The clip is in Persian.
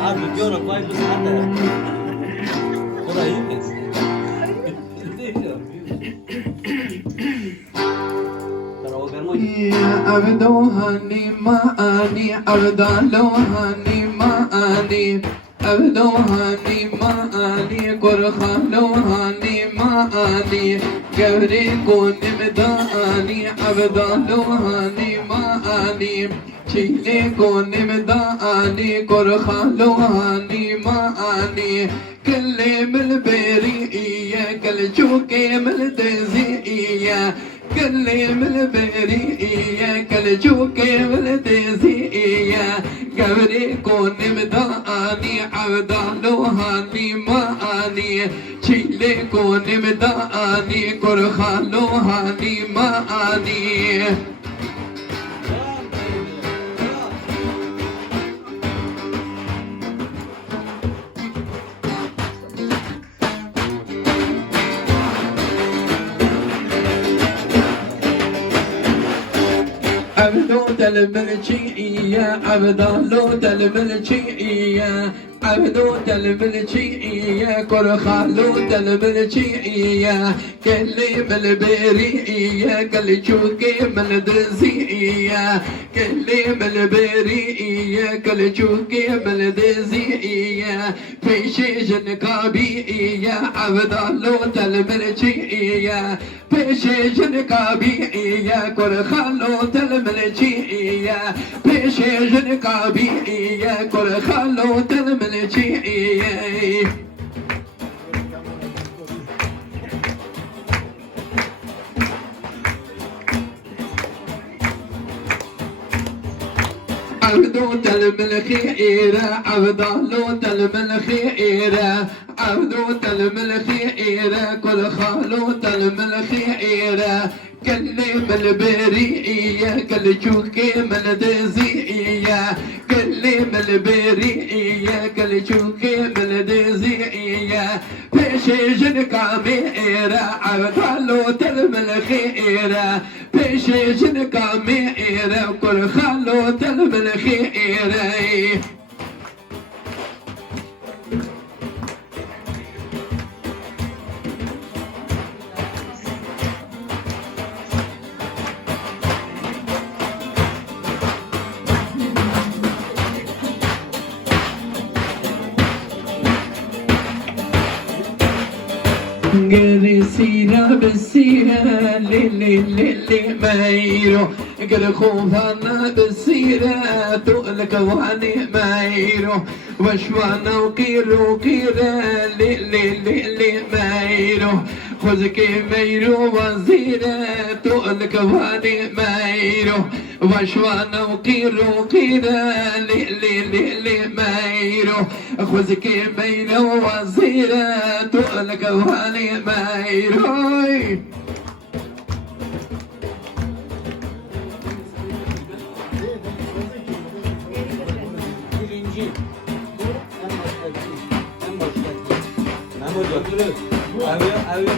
ساعات بتجورك وايد بس حتى خذها يمكن عبدوهاني معاني عبدالوهاني معاني عبدوهاني معاني قرخالوهاني معاني قبري كون مداني عبدالوهاني معاني شيلي كون مداني قرخالوهاني معاني كل ملبرية كل شوكي ملتزية كل ملبرية كل شوكي ملتزية قبري كون مداني عبدالوهاني معاني شيلي كون مداني قرخالوهاني معاني عبدو الملكية عبدالو الملكية عبدو الملكية كرخالو الملكية كلي ملبرية كل شوكي ملدزية كلي ملبرية كل شوكي ملدزية في شيجن كابية عبدالو الملكية في شيجن كابية كرخالو الملكية في شيجن كابية كرخالو الملكية عبدو الملخيرة عبدالو الملخيرة عبدو الملخيرة كل خالو الملخيرة كلي ملبرية كل شوكي ملدزية كلي ملبرية كل شوكي ملدزية في شيجن كاميرة عبدالو الملخيرة في شيجن كاميرة كل خالو الملخيرة قل سيرة بالسيرة للي مايرو قل خوفنا بالسيرة تقلك واني مايرو وشوانا وكيرو كيرة للي مايرو خذك مايرو وزيرة تقلك واني مايرو وشوانا وكيرو كيرة للي مايرو خذك مايرو وزيرة تقلك واني مايرو Abi